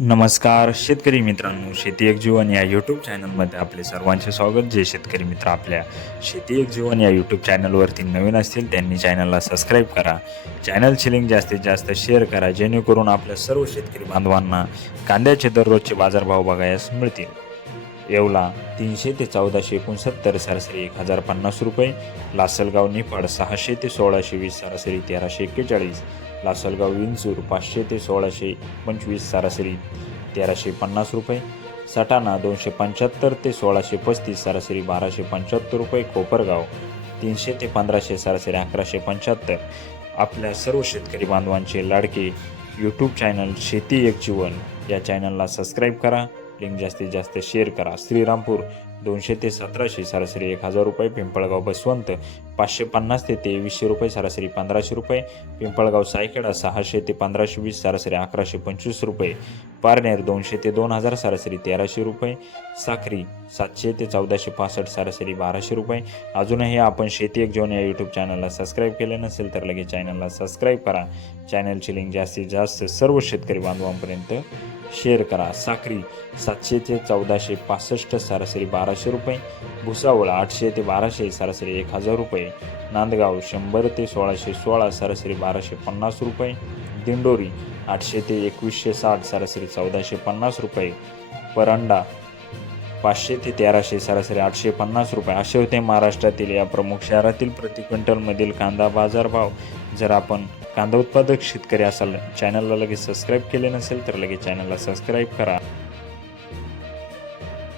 नमस्कार शेतकरी मित्रांनो शेती एक जीवन या यूट्यूब चॅनलमध्ये आपले सर्वांचे स्वागत. जे शेतकरी मित्र आपल्या शेती एक जीवन या यूट्यूब चॅनलवरती नवीन असतील त्यांनी चॅनलला सबस्क्राईब करा. चॅनलची लिंक जास्तीत जास्त शेअर करा जेणेकरून आपल्या सर्व शेतकरी बांधवांना कांद्याचे दररोजचे बाजारभाव बघायस मिळतील. येवला तीनशे ते चौदाशे एकोणसत्तर सरासरी एक हजार पन्नास रुपये लासलगाव निफाड सहाशे ते सोळाशे वीस सरासरी तेराशे एक्केचाळीस लासलगाव विंचूर पाचशे ते सोळाशे पंचवीस सरासरी तेराशे पन्नास रुपये. सटाणा दोनशे पंच्याहत्तर ते सोळाशे पस्तीस सरासरी बाराशे पंच्याहत्तर रुपये. कोपरगाव तीनशे ते पंधराशे सरासरी अकराशे पंच्याहत्तर. आपल्या सर्व शेतकरी बांधवांचे लाडके यूट्यूब चॅनल शेती एक जीवन या चॅनलला सबस्क्राईब करा. लिंक जास्तीत जास्त शेअर करा. श्रीरामपूर दोनशे ते सतराशे सरासरी एक हजार रुपये पिंपळगाव बसवंत पाचशे पन्नास ते तेवीसशे रुपये सरासरी पंधराशे रुपये पिंपळगाव सायखेडा सहाशे ते पंधराशे वीस सरासरी अकराशे पंचवीस रुपये. पारनेर दोनशे ते दोन हजार सरासरी तेराशे रुपये. साखरी सातशे ते चौदाशे पासष्ट सरासरी बाराशे रुपये. अजूनही आपण शेती एक जेवण या यूट्यूब चॅनलला सबस्क्राईब केले नसेल तर लगेच चॅनलला सबस्क्राईब करा. चॅनलची लिंक जास्तीत जास्त सर्व शेतकरी बांधवांपर्यंत शेअर करा. साखरी सातशे ते चौदाशे पासष्ट सरासरी बारा बाराशे रुपये भुसावळ आठशे ते बाराशे सरासरी एक हजार रुपये. नांदगाव शंभर ते सोळाशे सोळा सरासरी बाराशे पन्नास रुपये. दिंडोरी आठशे ते एकवीसशे साठ सरासरी चौदाशे पन्नास रुपये. परंडा पाचशे ते तेराशे सरासरी आठशे पन्नास रुपये. असे होते महाराष्ट्रातील या प्रमुख शहरातील प्रति क्विंटलमधील कांदा बाजारभाव. जर आपण कांदा उत्पादक शेतकरी असाल चॅनलला लगेच सबस्क्राईब केले नसेल तर लगेच चॅनलला सबस्क्राईब करा.